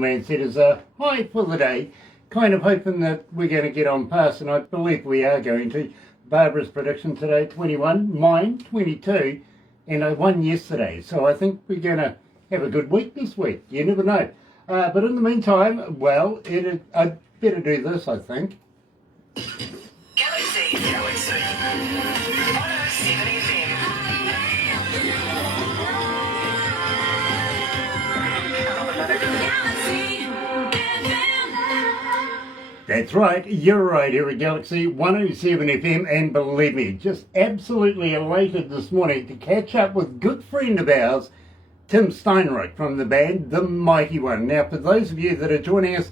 man said is a high for the day. Kind of hoping that we're going to get on past, and I believe we are going to. Barbara's prediction today, 21, mine, 22, and I won yesterday. So I think we're going to have a good week this week. You never know. But in the meantime, well, I'd better do this, I think. Galaxy 107fm. That's right, you're right here at Galaxy 107fm, and believe me, just absolutely elated this morning to catch up with a good friend of ours, Tim Steinreich from the band The Mighty One. Now, for those of you that are joining us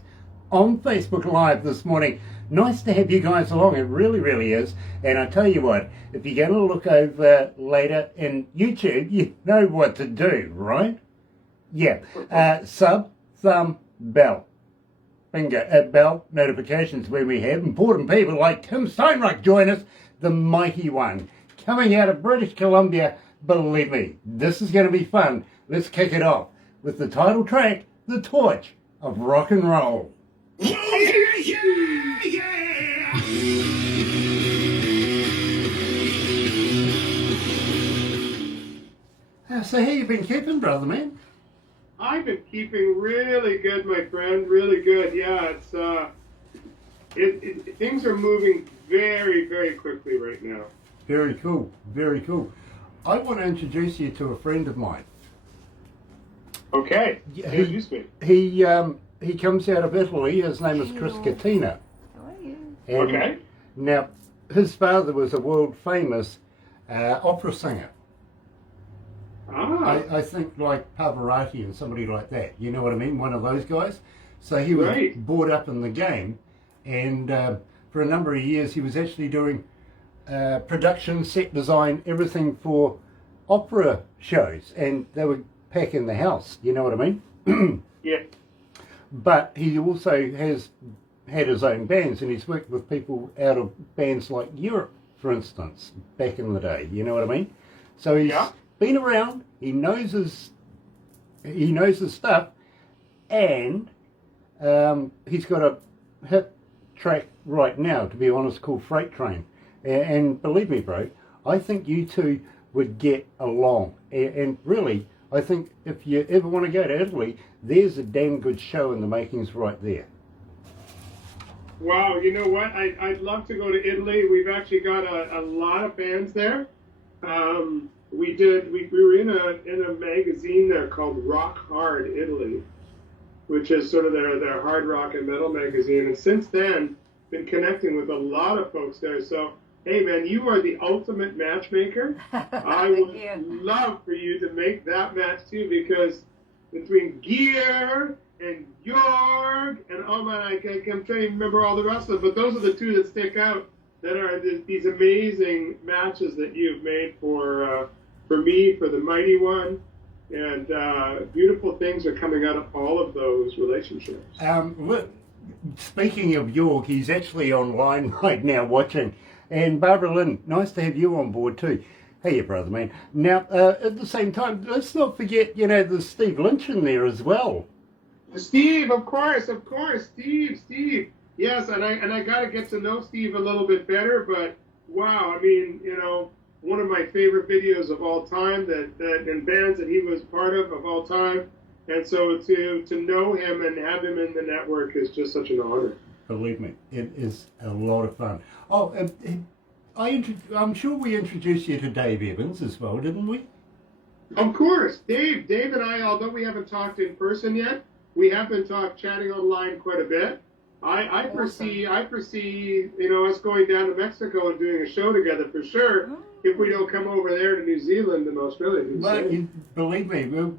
on Facebook Live this morning, nice to have you guys along. It really, really is. And I tell you what, if you're going to look over later in YouTube, you know what to do, right? Yeah. Sub, thumb, bell. Bingo. Bell notifications when we have important people like Tim Steinreich join us, The Mighty One. Coming out of British Columbia, believe me, this is going to be fun. Let's kick it off with the title track, The Torch of Rock and Roll. So how you been keeping, brother man? I've been keeping really good, my friend. Really good. Yeah, things are moving very, very quickly right now. Very cool. Very cool. I want to introduce you to a friend of mine. Okay. Introduce me. He comes out of Italy. His name is Chris Cattina. How are you? And Okay. Now, his father was a world famous opera singer. Ah. I think like Pavarotti and somebody like that. You know what I mean? One of those guys. So he was Right. brought up in the game, and for a number of years he was actually doing production, set design, everything for opera shows, and they would pack in the house. You know what I mean? Yeah. But he also has had his own bands, and he's worked with people out of bands like Europe, for instance, back in the day. You know what I mean? So he's been around. He knows his stuff, and he's got a hit track right now, to be honest, called Freight Train. And believe me, bro, I think you two would get along. And really, I think if you ever want to go to Italy, there's a damn good show in the makings right there. Wow. You know what? I'd love to go to Italy. We've actually got a lot of bands there. We were in a magazine there called Rock Hard Italy, which is sort of their hard rock and metal magazine. And since then, been connecting with a lot of folks there. So, hey man, you are the ultimate matchmaker. I would love for you to make that match too, because between Gear and Jorg and oh man, I'm trying to remember all the rest of them, but those are the two that stick out. That are these amazing matches that you've made for me, for the Mighty One, and beautiful things are coming out of all of those relationships. Look, speaking of York, he's actually online right now watching. And Barbara Lynn, nice to have you on board too. Hey, brother man. Now, at the same time, let's not forget, there's Steve Lynch in there as well. Steve, of course, Steve. Yes, and I got to get to know Steve a little bit better, but wow, I mean, one of my favorite videos of all time that and bands that he was part of all time, and so to know him and have him in the network is just such an honor. Believe me, it is a lot of fun. Oh, I'm sure we introduced you to Dave Evans as well, didn't we? Of course, Dave and I, although we haven't talked in person yet, we have been chatting online quite a bit. I foresee, us going down to Mexico and doing a show together for sure. If we don't come over there to New Zealand and Australia. But believe me,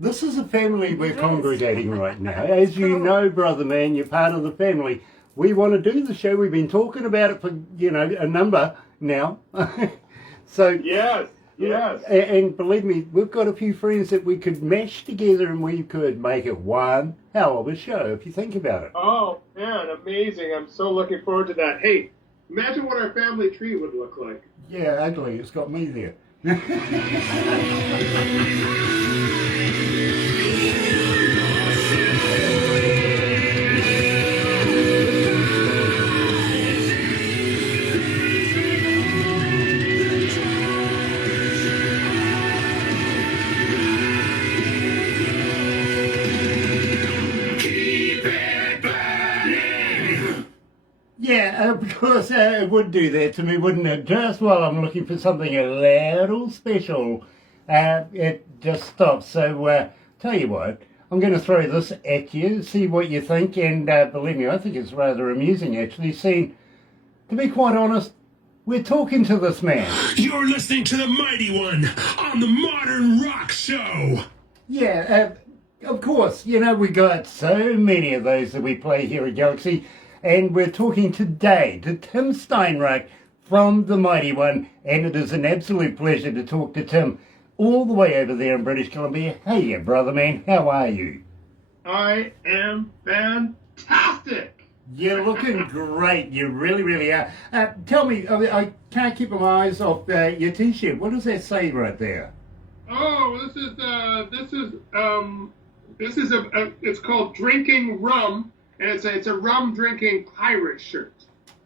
this is a family we're congregating right now. As you know, brother man, you're part of the family. We want to do the show. We've been talking about it for a number now. So yes. And believe me, we've got a few friends that we could mash together and we could make it one hell of a show, if you think about it. Oh, man, amazing. I'm so looking forward to that. Hey, imagine what our family tree would look like. Yeah, ugly. It's got me there. Of course, it would do that to me, wouldn't it? Just while I'm looking for something a little special, it just stops. So, tell you what, I'm going to throw this at you, see what you think, and believe me, I think it's rather amusing, actually, seeing, to be quite honest, we're talking to this man. You're listening to the Mighty One on the Modern Rock Show. Yeah, of course, you know, we got so many of those that we play here at Galaxy, and we're talking today to Tim Steinreich from the Mighty One, and it is an absolute pleasure to talk to Tim all the way over there in British Columbia. Hey, brother man, how are you? I am fantastic. You're looking great. You really, really are. Tell me, I can't keep my eyes off your T-shirt. What does that say right there? Oh, this is it's called Drinking Rum, and it's a rum drinking pirate shirt.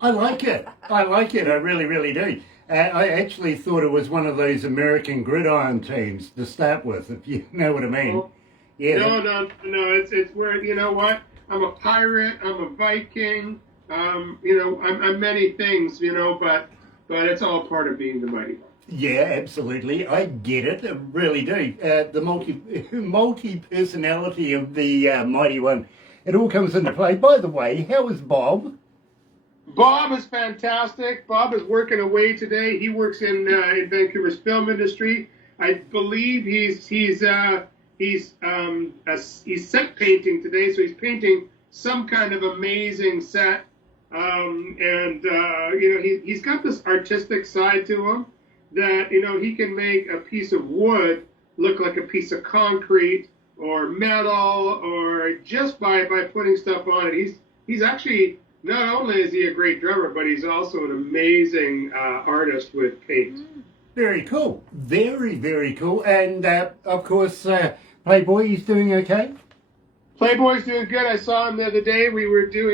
I like it. I really, really do. I actually thought it was one of those American gridiron teams to start with, if you know what I mean. Oh, Yeah. No. It's where, you know what? I'm a pirate. I'm a Viking. You know, I'm many things. You know, but it's all part of being the Mighty One. Yeah, absolutely. I get it. I really do. The multi personality of the Mighty One. It all comes into play. By the way, how is Bob? Bob is fantastic. Bob is working away today. He works in Vancouver's film industry. I believe he's set painting today, so he's painting some kind of amazing set. You know, he's got this artistic side to him that, you know, he can make a piece of wood look like a piece of concrete or metal, or just by putting stuff on it. He's actually, not only is he a great drummer, but he's also an amazing artist with paint. Very cool. Very, very cool. And, of course, Playboy, he's doing okay? Playboy's doing good. I saw him the other day. We were at an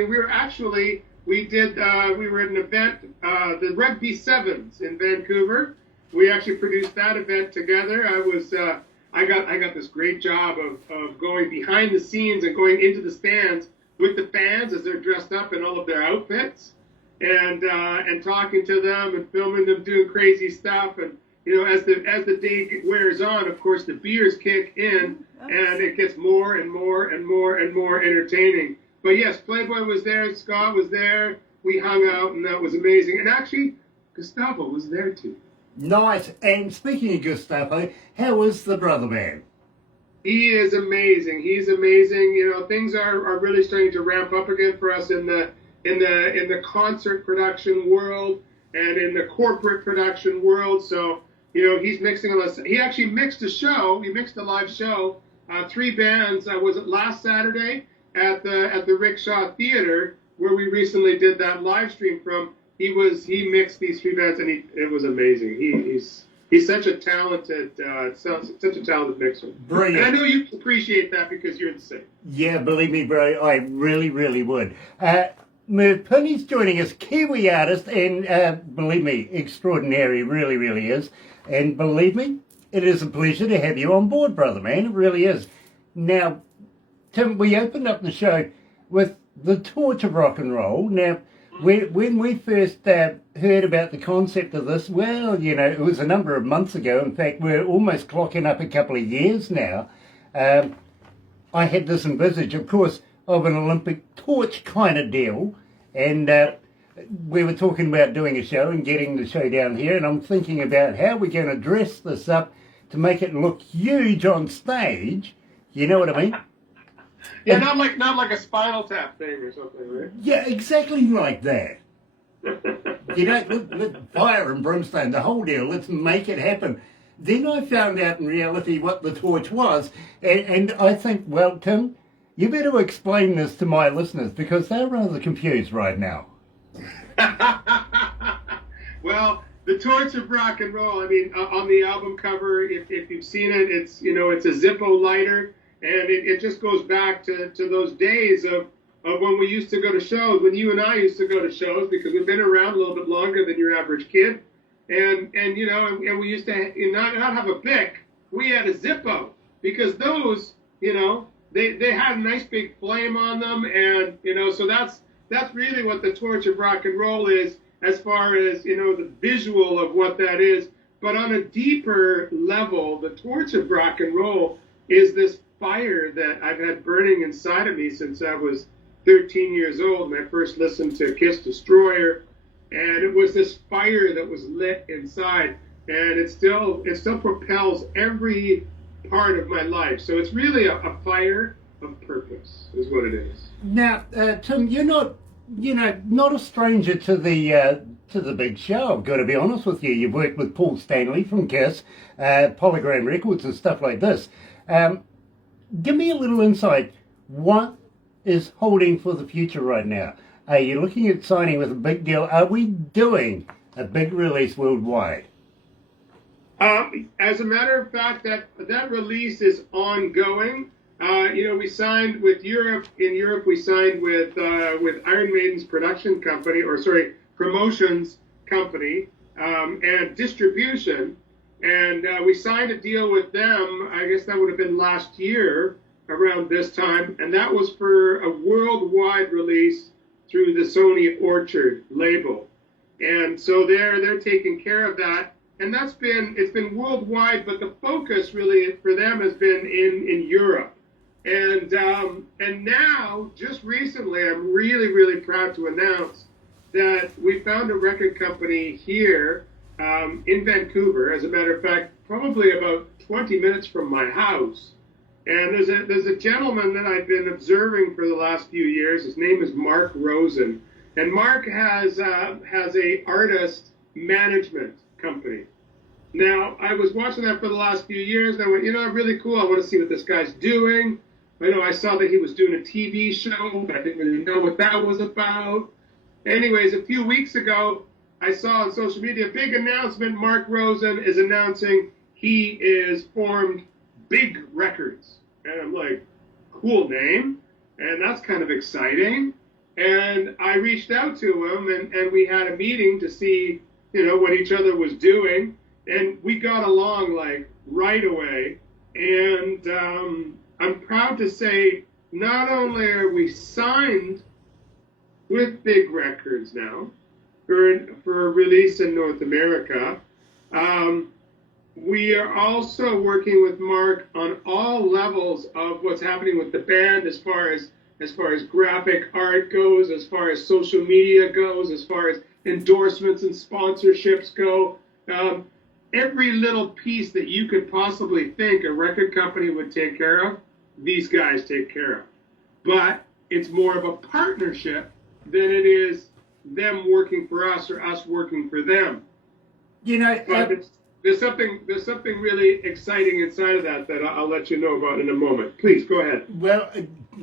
event, the Rugby Sevens in Vancouver. We actually produced that event together. I got this great job of going behind the scenes and going into the stands with the fans as they're dressed up in all of their outfits, and talking to them and filming them doing crazy stuff. And, you know, as the day wears on, of course, the beers kick in, and it gets more and more and more and more entertaining. But yes, Playboy was there, Scott was there, we hung out, and that was amazing. And actually, Gustavo was there too. Nice. And speaking of Gustavo, how is the brother man? He is amazing. He's amazing. You know, things are really starting to ramp up again for us in the concert production world and in the corporate production world. So, you know, he's mixing us. He actually mixed a show. He mixed a live show. 3 bands. Was it last Saturday at the Rickshaw Theater, where we recently did that live stream from? He mixed these 3 bands, and it was amazing. He's such a talented mixer. Brilliant. And I know you appreciate that because you're the same. Yeah, believe me, bro, I really, really would. Merv Pinney's joining us, Kiwi artist, and believe me, extraordinary, really, really is. And believe me, it is a pleasure to have you on board, brother man. It really is. Now, Tim, we opened up the show with the torch of rock and roll. Now, when we first heard about the concept of this, well, you know, it was a number of months ago. In fact, we're almost clocking up a couple of years now. I had this envisage, of course, of an Olympic torch kind of deal. And we were talking about doing a show and getting the show down here. And I'm thinking about how we're going to dress this up to make it look huge on stage. You know what I mean? Yeah, not like a Spinal Tap thing or something, right? Yeah, exactly like that. You know, let fire and brimstone, the whole deal, let's make it happen. Then I found out in reality what the torch was, and I think, well, Tim, you better explain this to my listeners because they're rather confused right now. Well, the torch of rock and roll, I mean, on the album cover, if you've seen it, it's a Zippo lighter. And it just goes back to those days of when we used to go to shows, when you and I used to go to shows, because we've been around a little bit longer than your average kid. And you know, and we used to not have a Bic, we had a Zippo, because those, you know, they had a nice big flame on them, and, you know, so that's that's really what the torch of rock and roll is, as far as, the visual of what that is. But on a deeper level, the torch of rock and roll is this fire that I've had burning inside of me since I was 13 years old, and I first listened to Kiss Destroyer, and it was this fire that was lit inside, and it still propels every part of my life. So it's really a fire of purpose, is what it is. Now, Tim, you're not a stranger to the big show. I've got to be honest with you. You've worked with Paul Stanley from Kiss, Polygram Records and stuff like this. Give me a little insight. What is holding for the future right now? Are you looking at signing with a big deal? Are we doing a big release worldwide? As a matter of fact, that release is ongoing. We signed with Europe. In Europe, we signed with Iron Maiden's promotions company, and distribution. And we signed a deal with them, I guess that would have been last year around this time. And that was for a worldwide release through the Sony Orchard label. And so they're taking care of that. And it's been worldwide, but the focus really for them has been in Europe. And now, just recently, I'm really, really proud to announce that we found a record company here in Vancouver. As a matter of fact, probably about 20 minutes from my house. And there's a gentleman that I've been observing for the last few years. His name is Mark Rosen, and Mark has a artist management company. Now, I was watching that for the last few years, and I went, really cool. I want to see what this guy's doing. I saw that he was doing a TV show, but I didn't really know what that was about. Anyways, a few weeks ago, I saw on social media a big announcement. Mark Rosen is announcing he is formed Big Records. And I'm like, cool name. And that's kind of exciting. And I reached out to him, and we had a meeting to see, what each other was doing. And we got along like right away. And I'm proud to say, not only are we signed with Big Records now for a release in North America, we are also working with Mark on all levels of what's happening with the band, as far as graphic art goes, as far as social media goes, as far as endorsements and sponsorships go. Every little piece that you could possibly think a record company would take care of, these guys take care of. But it's more of a partnership than it is them working for us or us working for them. But there's something really exciting inside of that I'll let you know about in a moment. Please go ahead.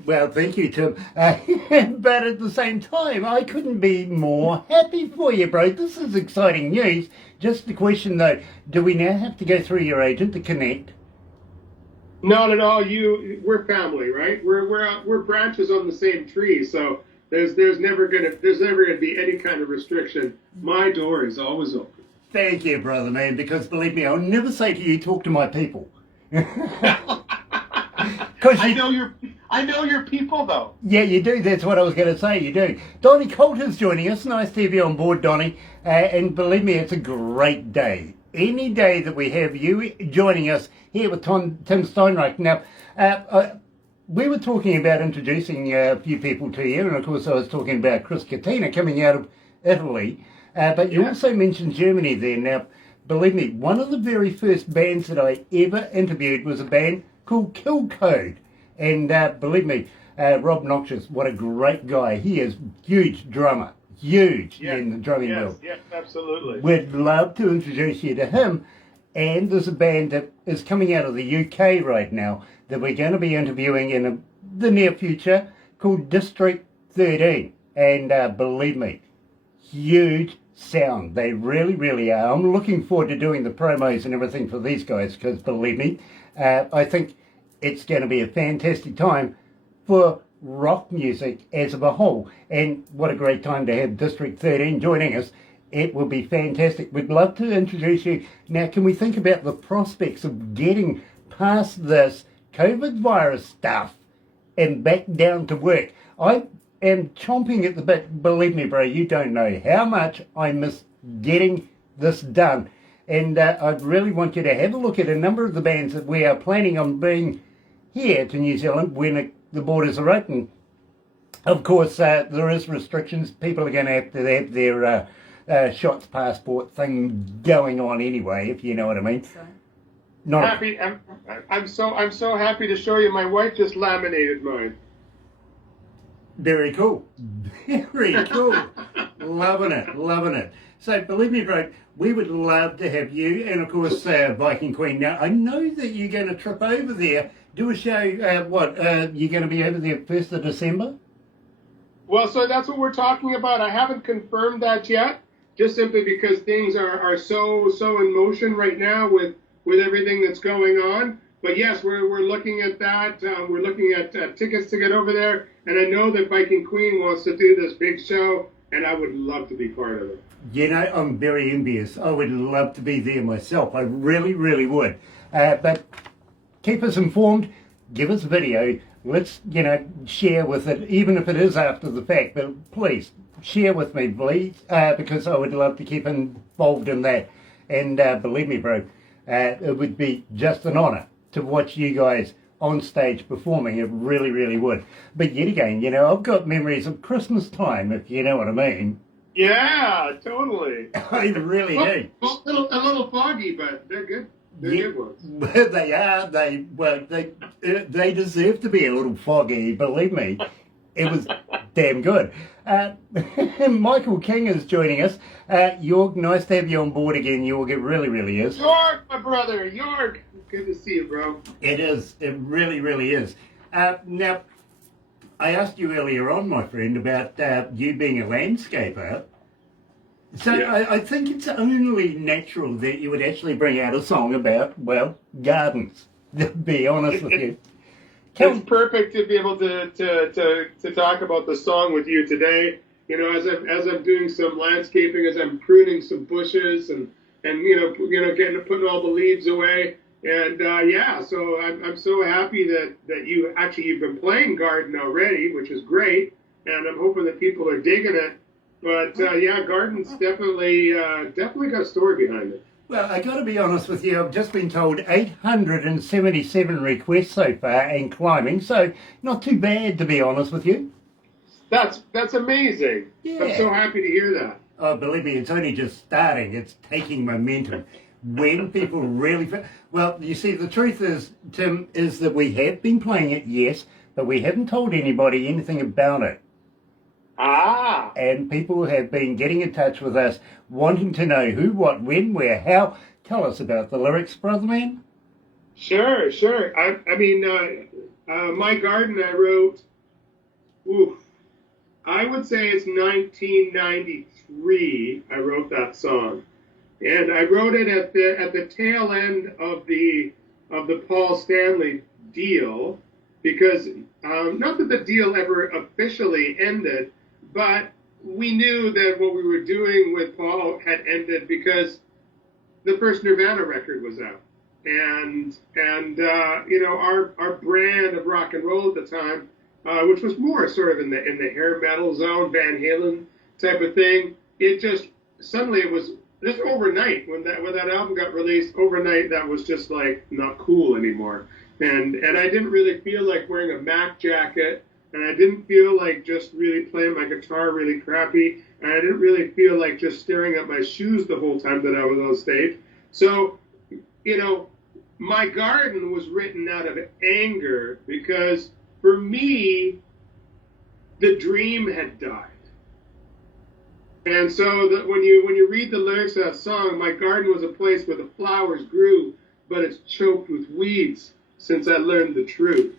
Well, thank you, Tim. But at the same time, I couldn't be more happy for you, bro. This is exciting news. Just a question though: do we now have to go through your agent to connect? Not at all. We're family, right? We're branches on the same tree, so there's never gonna be any kind of restriction. My door is always open. Thank you, brother, man, because believe me, I'll never say to you, talk to my people. I know your people, though. Yeah, you do. That's what I was going to say. You do. Donnie Coulter's joining us. Nice to have you on board, Donnie. And believe me, it's a great day. Any day that we have you joining us here with Tim Steinreich. Now, we were talking about introducing a few people to you, and of course I was talking about Chris Cattina coming out of Italy. But you also mentioned Germany there. Now, believe me, one of the very first bands that I ever interviewed was a band called Kill Code. And believe me, Rob Noxious, what a great guy. He is huge drummer, huge in the drumming world. Yes, absolutely. We'd love to introduce you to him. And there's a band that is coming out of the UK right now that we're going to be interviewing in the near future called District 13. And believe me, huge sound. They really, really are. I'm looking forward to doing the promos and everything for these guys because, believe me, I think it's going to be a fantastic time for rock music as a whole. And what a great time to have District 13 joining us. It will be fantastic. We'd love to introduce you. Now, can we think about the prospects of getting past this COVID virus stuff and back down to work? am chomping at the bit. Believe me, bro, you don't know how much I miss getting this done. And I'd really want you to have a look at a number of the bands that we are planning on being here to New Zealand when the borders are open. Of course, there is restrictions. People are going to have their shots passport thing going on anyway, if you know what I mean. Not happy. I'm so happy to show you. My wife just laminated mine. Very cool. Very cool. Loving it. So believe me, bro, we would love to have you and, of course, Viking Queen. Now, I know that you're going to trip over there, do a show, you're going to be over there 1st of December? Well, so that's what we're talking about. I haven't confirmed that yet, just simply because things are so in motion right now with everything that's going on. But yes, we're looking at that. We're looking at tickets to get over there. And I know that Viking Queen wants to do this big show, and I would love to be part of it. You know, I'm very envious. I would love to be there myself. I really, really would. But keep us informed. Give us a video. Let's, share with it, even if it is after the fact. But please, share with me, please, because I would love to keep involved in that. And believe me, bro, it would be just an honour to watch you guys on stage performing. It really, really would. But yet again, I've got memories of Christmas time, if you know what I mean. Yeah, totally. I really do. A little foggy, but they're good. They're good ones. They are. They deserve to be a little foggy, believe me. It was damn good. Michael King is joining us. York, nice to have you on board again, York. It really, really is. York, my brother. York. Good to see you, bro. It is. It really, really is. Now, I asked you earlier on, my friend, about you being a landscaper. So yeah. I think it's only natural that you would actually bring out a song about, well, gardens, to be honest with you. It's perfect to be able to talk about the song with you today. As I'm doing some landscaping, as I'm pruning some bushes and putting all the leaves away. And so I'm so happy that you've been playing garden already, which is great. And I'm hoping that people are digging it. But garden's definitely got a story behind it. Well, I got to be honest with you. I've just been told 877 requests so far and climbing, so not too bad, to be honest with you. That's amazing. Yeah. I'm so happy to hear that. Oh, believe me, it's only just starting. It's taking momentum. When people really... Well, you see, the truth is, Tim, is that we have been playing it, yes, but we haven't told anybody anything about it. Ah! And people have been getting in touch with us, wanting to know who, what, when, where, how. Tell us about the lyrics, brother man. Sure. I mean, My Garden I wrote, I would say it's 1993 I wrote that song. And I wrote it at the tail end of the Paul Stanley deal, because not that the deal ever officially ended, but we knew that what we were doing with Paul had ended because the first Nirvana record was out, and our brand of rock and roll at the time, which was more sort of in the hair metal zone, Van Halen type of thing. It just suddenly it was just overnight when that album got released. Overnight, that was just like not cool anymore, and I didn't really feel like wearing a Mac jacket. And I didn't feel like just really playing my guitar really crappy. And I didn't really feel like just staring at my shoes the whole time that I was on stage. So, My Garden was written out of anger because for me, the dream had died. And so that when you read the lyrics of that song, my garden was a place where the flowers grew, but it's choked with weeds since I learned the truth.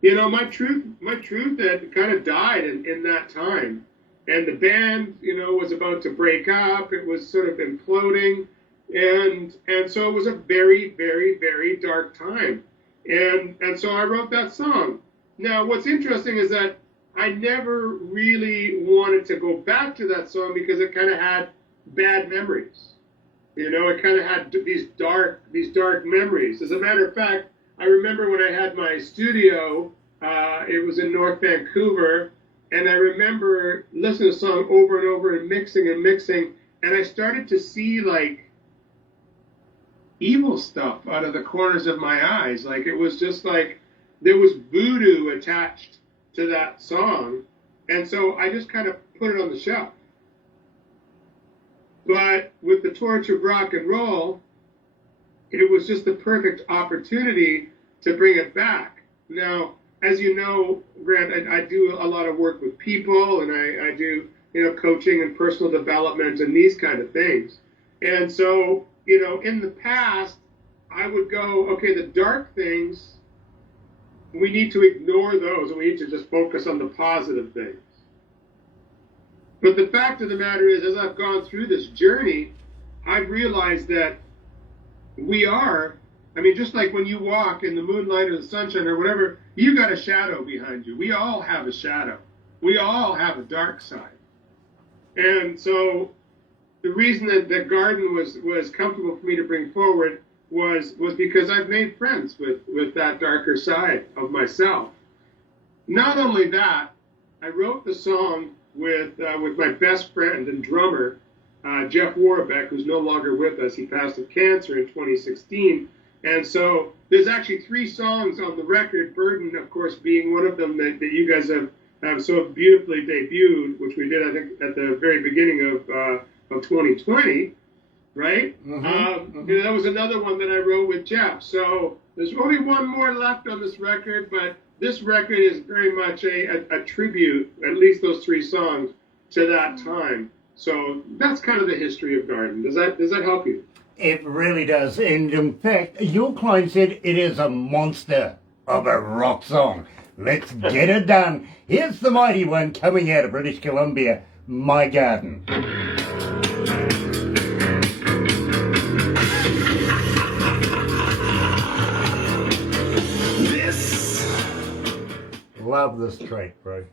My truth had kind of died in that time. And the band, was about to break up. It was sort of imploding. And so it was a very, very, very dark time. And so I wrote that song. Now, what's interesting is that I never really wanted to go back to that song because it kind of had bad memories. It kind of had these dark memories. As a matter of fact, I remember when I had my studio, it was in North Vancouver, And I remember listening to the song over and over and mixing, and I started to see like evil stuff out of the corners of my eyes. Like it was just like there was voodoo attached to that song. And so I just kind of put it on the shelf. But with the torch of rock and roll, it was just the perfect opportunity to bring it back. Now, as you know, Grant, I do a lot of work with people, and I do, coaching and personal development and these kind of things. And so, in the past, I would go, okay, the dark things, we need to ignore those, and we need to just focus on the positive things. But the fact of the matter is, as I've gone through this journey, I've realized that we are, just like when you walk in the moonlight or the sunshine or whatever, you got a shadow behind you. We all have a shadow. We all have a dark side. And so the reason that Garden was comfortable for me to bring forward was because I've made friends with that darker side of myself. Not only that, I wrote the song with my best friend and drummer, Jeff Warbeck, who's no longer with us. He passed of cancer in 2016. And so there's actually 3 songs on the record, Burden, of course, being one of them that you guys have so beautifully debuted, which we did, I think, at the very beginning of 2020, right? Mm-hmm. That was another one that I wrote with Jeff. So there's only one more left on this record, but this record is very much a tribute, at least those 3 songs, to that time. So that's kind of the history of Garden. Does that help you? It really does. And in fact, your client said it is a monster of a rock song. Let's get it done. Here's the mighty one coming out of British Columbia, My Garden. Love this track, bro.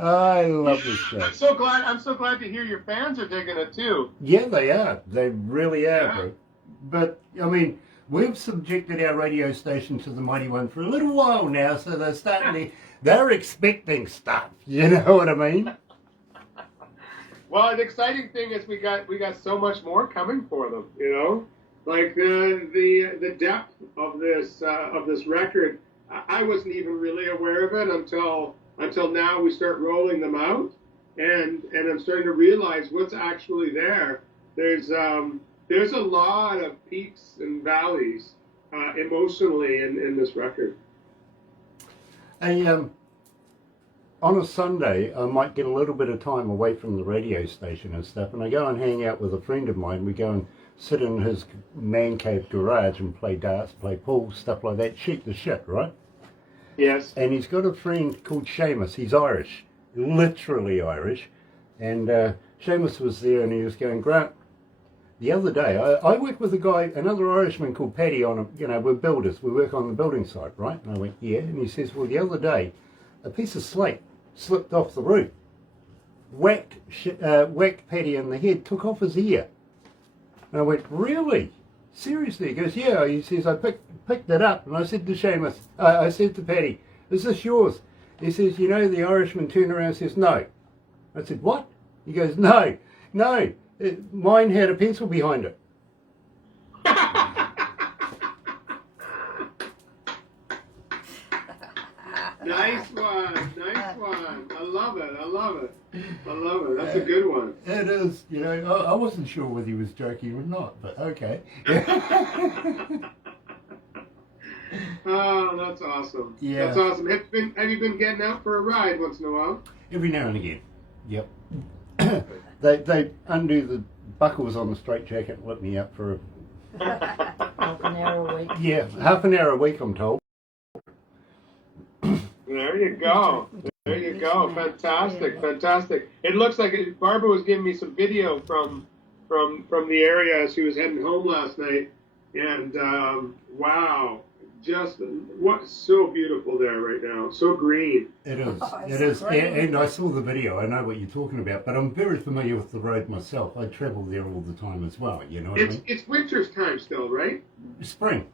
I love this track. I'm so glad to hear your fans are digging it too. Yeah, they are. They really are, bro. But we've subjected our radio station to the mighty one for a little while now, so they're expecting stuff. You know what I mean? Well, the exciting thing is we got so much more coming for them. Like the depth of this record, I wasn't even really aware of it until now. We start rolling them out, and I'm starting to realize what's actually there. There's a lot of peaks and valleys emotionally in this record. On a Sunday, I might get a little bit of time away from the radio station and stuff, and I go and hang out with a friend of mine. We go and sit in his man cave garage and play darts, play pool, stuff like that, shoot the shit, right? Yes. And he's got a friend called Seamus. He's Irish, literally Irish. And Seamus was there and he was going, Grant, the other day, I work with another Irishman called Paddy we're builders. We work on the building site, right? And I went, yeah. And he says, well, the other day, a piece of slate slipped off the roof, whacked Paddy in the head, took off his ear. And I went, really? Seriously? He goes, yeah. He says, I picked it up. And I said to Seamus, I said to Paddy, is this yours? He says, the Irishman turned around and says, no. I said, what? He goes, no. Mine had a pencil behind it. Nice one. I love it. That's a good one. It is. I wasn't sure whether he was joking or not, but okay. Oh, that's awesome. Yeah. That's awesome. Have you been getting out for a ride once in a while? Every now and again. Yep. They undo the buckles on the straitjacket and let me out for half an hour a week. Yeah, half an hour a week, I'm told. There you go. Fantastic. It looks like Barbara was giving me some video from the area as she was heading home last night, and wow, just what's so beautiful there right now, so green. It is, and I saw the video. I know what you're talking about, but I'm very familiar with the road myself. I travel there all the time as well. You know what I mean? It's winter's time still, right? Spring.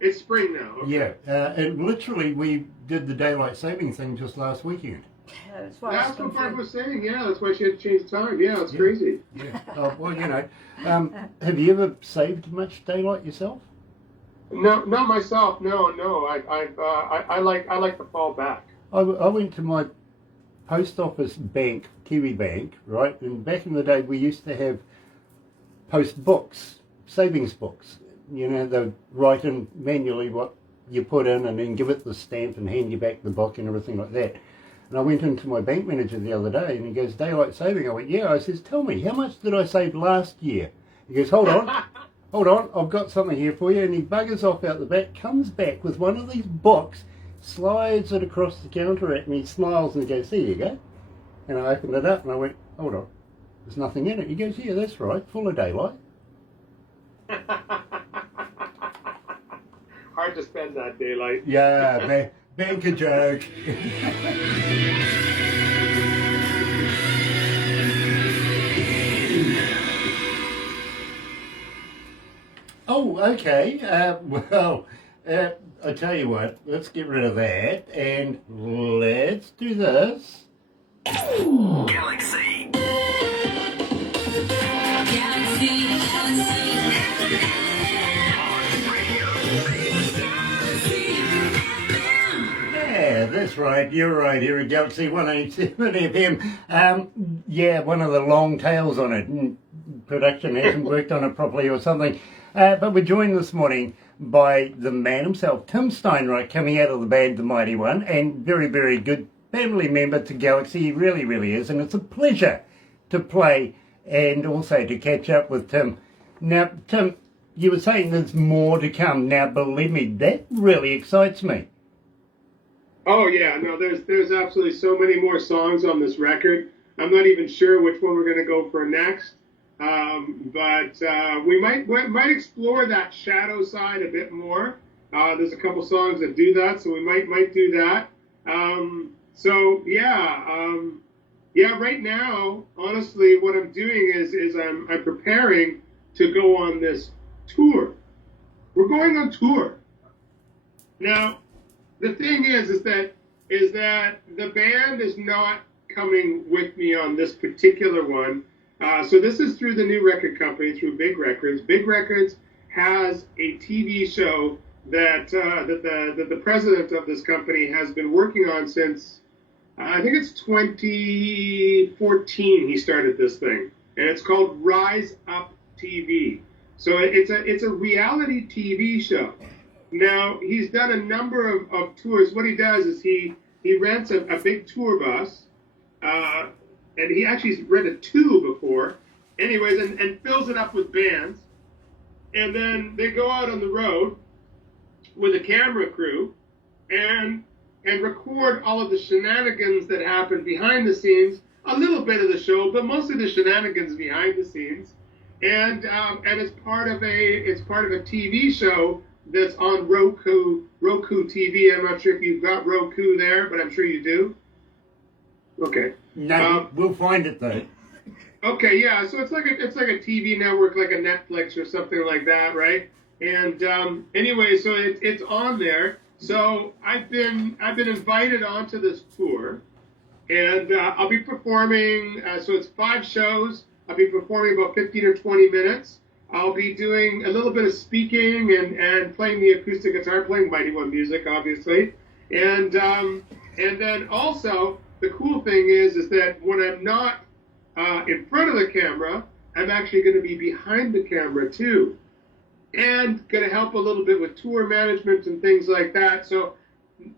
It's spring now. Okay. Yeah, and literally we did the daylight saving thing just last weekend. That's why That's what Barb was saying. Yeah, that's why she had to change time. Yeah, it's crazy. Yeah. Oh, well, you know, have you ever saved much daylight yourself? No, not myself. No. I like to fall back. I went to my post office bank, Kiwi Bank, right? And back in the day, we used to have post books, savings books. You know, they'd write in manually what you put in and then give it the stamp and hand you back the book and everything like that. And I went into my bank manager the other day and he goes, daylight saving. I went, yeah. I says, tell me, how much did I save last year? He goes, hold on, I've got something here for you. And he buggers off out the back, comes back with one of these books, slides it across the counter at me, smiles and goes, there you go. And I opened it up and I went, hold on, there's nothing in it. He goes, yeah, that's right, full of daylight. Hard to spend that daylight. Yeah, bank a joke. Oh, okay. I tell you what, let's get rid of that and let's do this. Galaxy. Yeah, that's right. You're right. Here at Galaxy 107 FM. Yeah, one of the long tails on it. Production hasn't worked on it properly or something. But we're joined this morning by the man himself, Tim Steinreich, coming out of the band The Mighty One, and very, very good family member to Galaxy. He really, really is. And it's a pleasure to play and also to catch up with Tim. Now, Tim, you were saying there's more to come. Now, believe me, that really excites me. Oh yeah, no, there's absolutely so many more songs on this record. I'm not even sure which one we're going to go for next, but we might explore that shadow side a bit more. There's a couple songs that do that, so we might do that. Right now, honestly, what I'm doing is I'm preparing to go on this tour. We're going on tour now. The thing is that the band is not coming with me on this particular one. So this is through the new record company, through Big Records. Big Records has a TV show that the president of this company has been working on since I think it's 2014. He started this thing, and it's called Rise Up TV. So it's a reality TV show. Now, he's done a number of tours. What he does is he rents a big tour bus, and he actually's rented two before, anyways, and fills it up with bands. And then they go out on the road with a camera crew and record all of the shenanigans that happen behind the scenes, a little bit of the show, but mostly the shenanigans behind the scenes. And it's part of a TV show that's on Roku TV. I'm not sure if you've got Roku there, but I'm sure you do. Okay. No, we'll find it though. Okay, yeah. So it's like a TV network, like a Netflix or something like that, right? And anyway, so it's on there. So I've been invited onto this tour, and I'll be performing. So it's 5 shows. I'll be performing about 15 or 20 minutes. I'll be doing a little bit of speaking and playing the acoustic guitar, playing Mighty One music, obviously. And then also, the cool thing is that when I'm not in front of the camera, I'm actually going to be behind the camera too. And going to help a little bit with tour management and things like that. So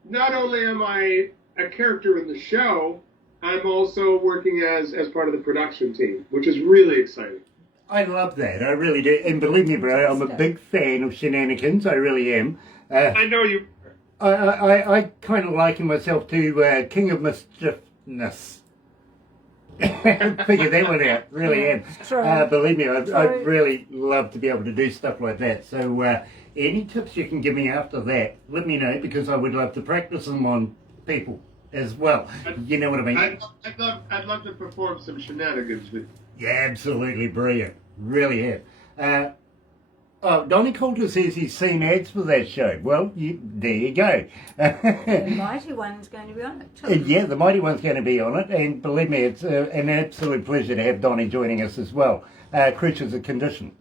not only am I a character in the show, I'm also working as part of the production team, which is really exciting. I love that. I really do. And believe me, bro, I'm a big fan of shenanigans. I really am. I know you. I kind of liken myself to King of Mischiefness. Figure that one out. Really am. Believe me, I'd really love to be able to do stuff like that. So any tips you can give me after that, let me know, because I would love to practice them on people as well. You know what I mean? I'd love to perform some shenanigans with you. Yeah, absolutely brilliant. Really have. Oh, Donnie Coulter says he's seen ads for that show. Well, there you go. The mighty one's going to be on it too. Yeah, the Mighty One's going to be on it, and believe me, it's an absolute pleasure to have Donnie joining us as well. Creatures of Condition.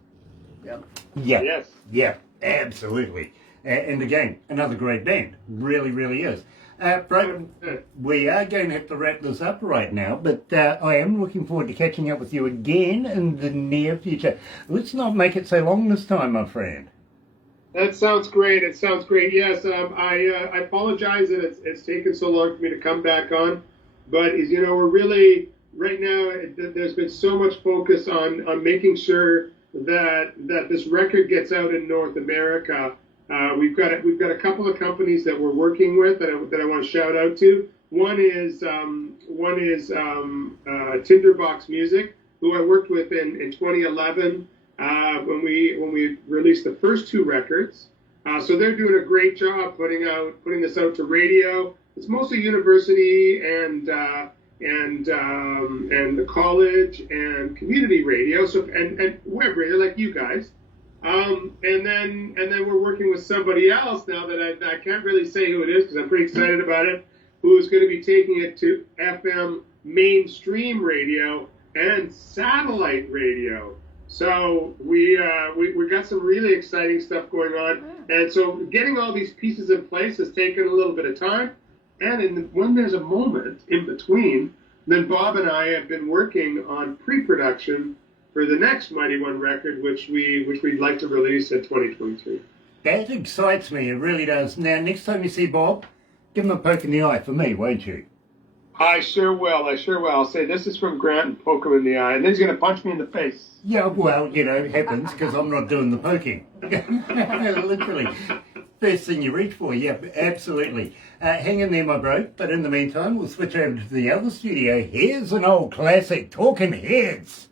Yep. Yeah, Yes. yeah, absolutely. And again, another great band. Really, really is. Right, we are going to have to wrap this up right now, but I am looking forward to catching up with you again in the near future. Let's not make it so long this time, my friend. That sounds great. It sounds great. Yes, I apologize that it's taken so long for me to come back on, but as you know, we're really right now. There's been so much focus on making sure that this record gets out in North America. We've got a couple of companies that we're working with that I want to shout out to. One is Tinderbox Music, who I worked with in 2011 when we released the first two records. So they're doing a great job putting this out to radio. It's mostly university and the college and community radio. So and web radio like you guys. And then we're working with somebody else now that I can't really say who it is because I'm pretty excited about it, who is going to be taking it to FM mainstream radio and satellite radio. So we got some really exciting stuff going on, and so getting all these pieces in place has taken a little bit of time. And when there's a moment in between, then Bob and I have been working on pre-production for the next Mighty One record, which we'd like to release in 2022. That excites me, it really does. Now, next time you see Bob, give him a poke in the eye for me, won't you? I sure will. I'll say this is from Grant and poke him in the eye, and then he's going to punch me in the face. Yeah, well, it happens because I'm not doing the poking. Literally. First thing you reach for, yeah, absolutely. Hang in there, my bro. But in the meantime, we'll switch over to the other studio. Here's an old classic, Talking Heads.